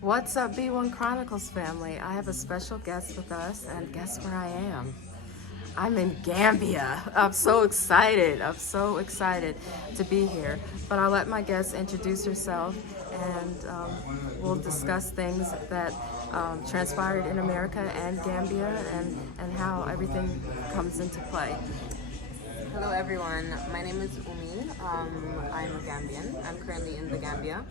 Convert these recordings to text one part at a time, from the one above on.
What's up, B1 Chronicles family? I have a special guest with us, and guess where I am? I'm in Gambia. I'm so excited. I'm so excited to be here. But I'll let my guest introduce herself, and we'll discuss things that transpired in America and Gambia, and how everything comes into play. Hello everyone, my name is Umi. I'm a Gambian. I'm currently in the Gambia.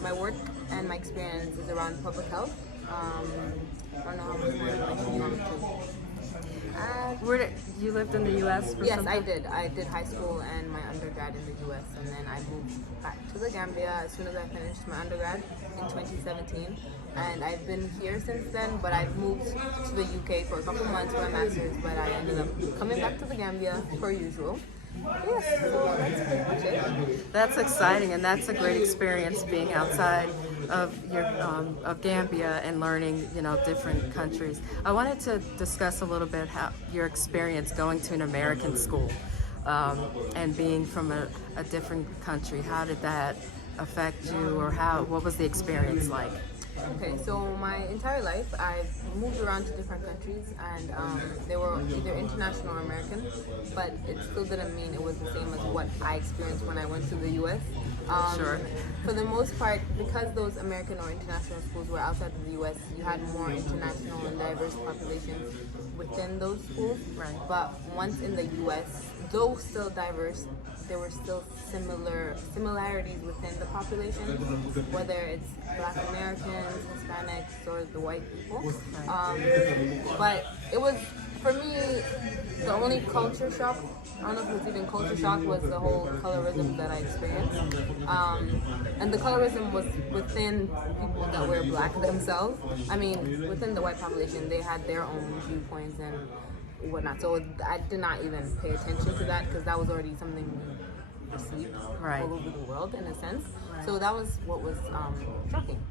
My work and my experience is around public health. I don't know how much more information you want me to add. You lived in the U.S. for Yes, some I time? did. I did high school and my undergrad in the US, and then I moved back to the Gambia as soon as I finished my undergrad in 2017. And I've been here since then, but I've moved to the UK for a couple months for my master's, but I ended up coming back to the Gambia per usual. Yes, so that's pretty much it. That's exciting, and that's a great experience being outside of your of Gambia and learning, different countries. I wanted to discuss a little bit how your experience going to an American school and being from a different country. How did that affect you, or what was the experience like? Okay, so my entire life I've moved around to different countries, and they were either international or American, but it still didn't mean it was the same as what I experienced when I went to the US. Sure. For the most part, because those American or international schools were outside of the US, you had more international and diverse populations within those schools. Right. But once in the US, though still diverse, there were still similarities within the population, whether it's Black Americans, Hispanics, or the white people. But it was, for me, the only culture shock, I don't know if it was even culture shock, was the whole colorism that I experienced. And the colorism was within people that were Black themselves. I mean, within the white population, they had their own viewpoints and whatnot. So I did not even pay attention to that, because that was already something we received Right. all over the world in a sense. Right. So that was what was shocking.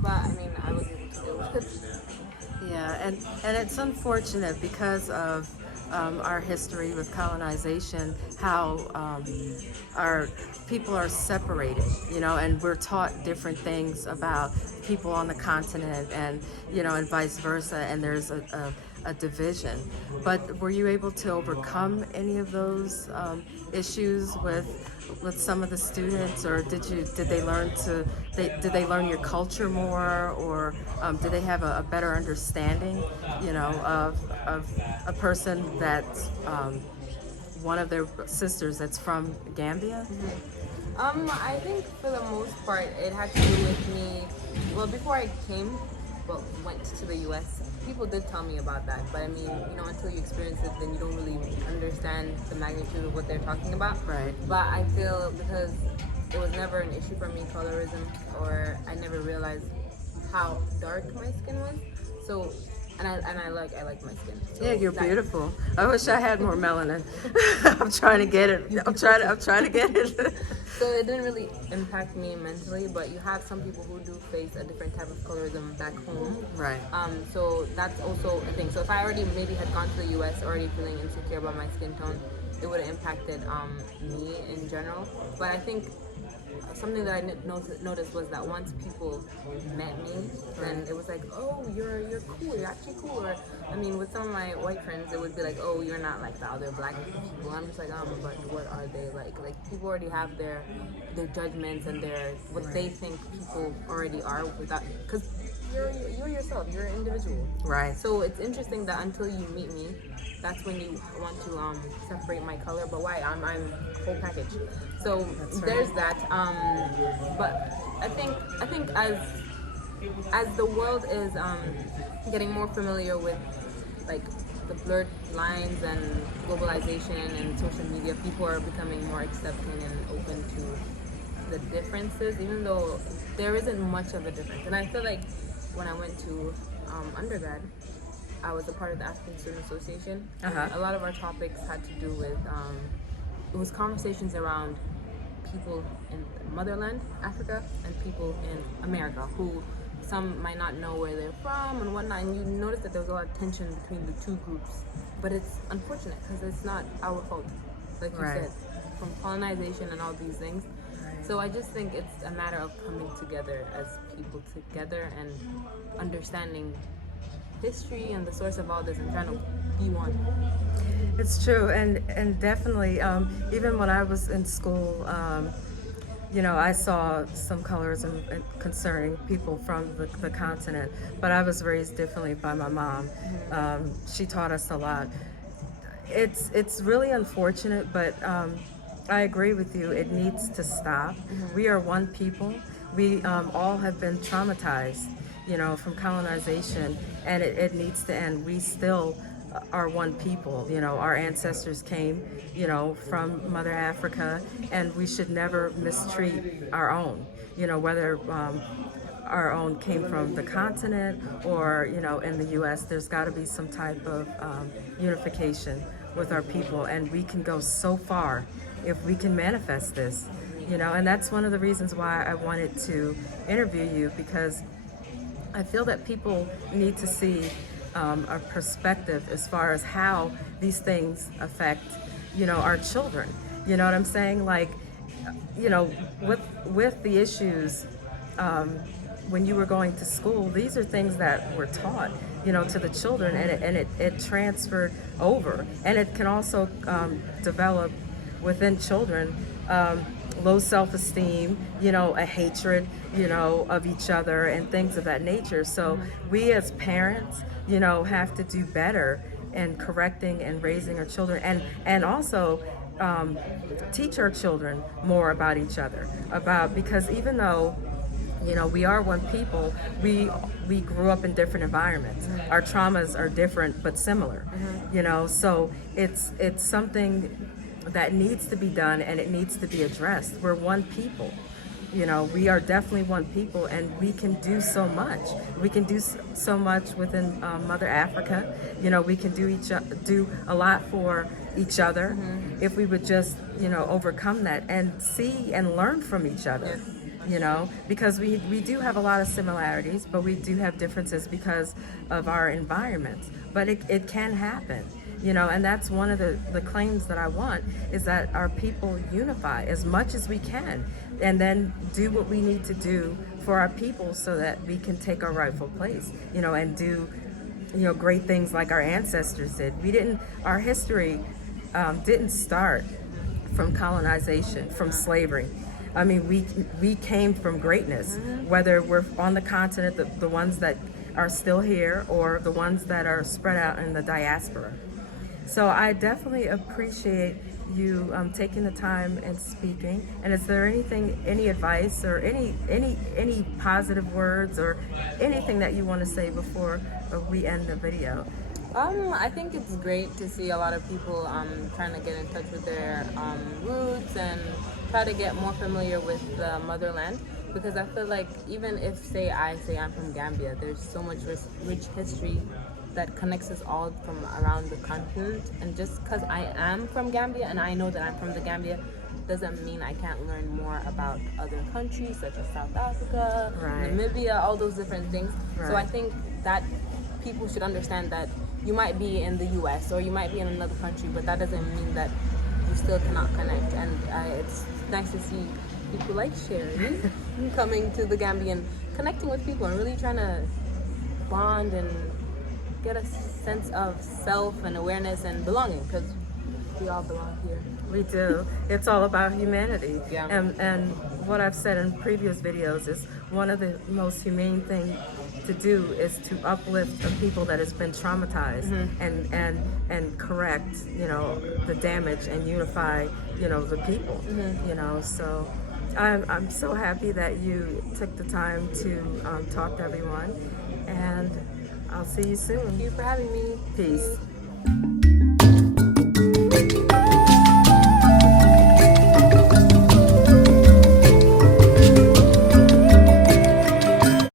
But I mean, I was able to deal with it. Yeah, and it's unfortunate because of our history with colonization, how our people are separated, and we're taught different things about people on the continent, and vice versa, and there's a division. But were you able to overcome any of those issues with some of the students, or did they learn your culture more, or did they have a better understanding, of a person that's one of their sisters that's from Gambia? I think for the most part, it had to do with me. Well, before I went to the U.S., people did tell me about that. But I mean, until you experience it, then you don't really understand the magnitude of what they're talking about. Right. But I feel, because it was never an issue for me, colorism, or I never realized how dark my skin was. So, and I like my skin. So Yeah, you're beautiful. I wish I had more melanin. I'm trying to get it. I'm trying to get it. So it didn't really impact me mentally, but you have some people who do face a different type of colorism back home. Right. So that's also a thing. So if I already maybe had gone to the US already feeling insecure about my skin tone, it would have impacted me in general. But I think something that I noticed was that once people met me, then it was like, oh, you're cool, you're actually cool. Or, I mean, with some of my white friends, it would be like, oh, you're not like the other Black people. I'm just like, but what are they like? Like, people already have their judgments and what they think people already are, without, because you're yourself, you're an individual. Right. So it's interesting that until you meet me, that's when you want to separate my color. But why? I'm a whole package. So right. there's that. But I think as the world is getting more familiar with, like, the blurred lines and globalization and social media, people are becoming more accepting and open to the differences, even though there isn't much of a difference. And I feel like when I went to undergrad, I was a part of the African Student Association. Uh-huh. A lot of our topics had to do with, it was conversations around people in motherland, Africa, and people in America, who some might not know where they're from and whatnot. And you notice that there was a lot of tension between the two groups. But it's unfortunate, because it's not our fault, like you Right. said, from colonization and all these things. So I just think it's a matter of coming together as people together and understanding history and the source of all this and trying to be one. It's true, and definitely, even when I was in school, I saw some colorism concerning people from the continent, but I was raised differently by my mom. She taught us a lot. It's really unfortunate, but I agree with you. It needs to stop. We are one people. We all have been traumatized, from colonization, and it needs to end. We still are one people. Our ancestors came, from Mother Africa, and we should never mistreat our own, whether our own came from the continent or, in the U.S., there's got to be some type of unification with our people, and we can go so far if we can manifest this, and that's one of the reasons why I wanted to interview you, because I feel that people need to see a perspective as far as how these things affect, our children. You know what I'm saying? Like, with the issues, when you were going to school, these are things that were taught, to the children, and it transferred over, and it can also develop within children low self-esteem, a hatred, of each other and things of that nature. So we as parents, have to do better in correcting and raising our children, and also teach our children more about each other, because even though we are one people, we grew up in different environments. Our traumas are different but similar. So it's something that needs to be done, and it needs to be addressed. We're one people. We are definitely one people, and we can do so much. We can do so much within Mother Africa. We can do a lot for each other if we would just, overcome that and see and learn from each other. Because we do have a lot of similarities, but we do have differences because of our environments. But it can happen. And that's one of the claims that I want, is that our people unify as much as we can, and then do what we need to do for our people so that we can take our rightful place, and do, great things like our ancestors did. Our history didn't start from colonization, from slavery. I mean, we came from greatness, whether we're on the continent, the ones that are still here, or the ones that are spread out in the diaspora. So I definitely appreciate you taking the time and speaking. And is there any advice or any positive words or anything that you want to say before we end the video? I think it's great to see a lot of people trying to get in touch with their roots and try to get more familiar with the motherland, because I feel like even if I say I'm from Gambia, there's so much rich history that connects us all from around the continent, and just because I am from Gambia and I know that I'm from the Gambia doesn't mean I can't learn more about other countries such as South Africa, Namibia, all those different things. So I think that people should understand that you might be in the US or you might be in another country, but that doesn't mean that you still cannot connect. And it's nice to see people like Sherry coming to the Gambia and connecting with people and really trying to bond and get a sense of self and awareness and belonging, because we all belong here. We do. It's all about humanity. Yeah. And what I've said in previous videos is one of the most humane things to do is to uplift a people that has been traumatized and correct, the damage, and unify, the people. So I'm so happy that you took the time to talk to everyone, and I'll see you soon. Thank you for having me. Peace.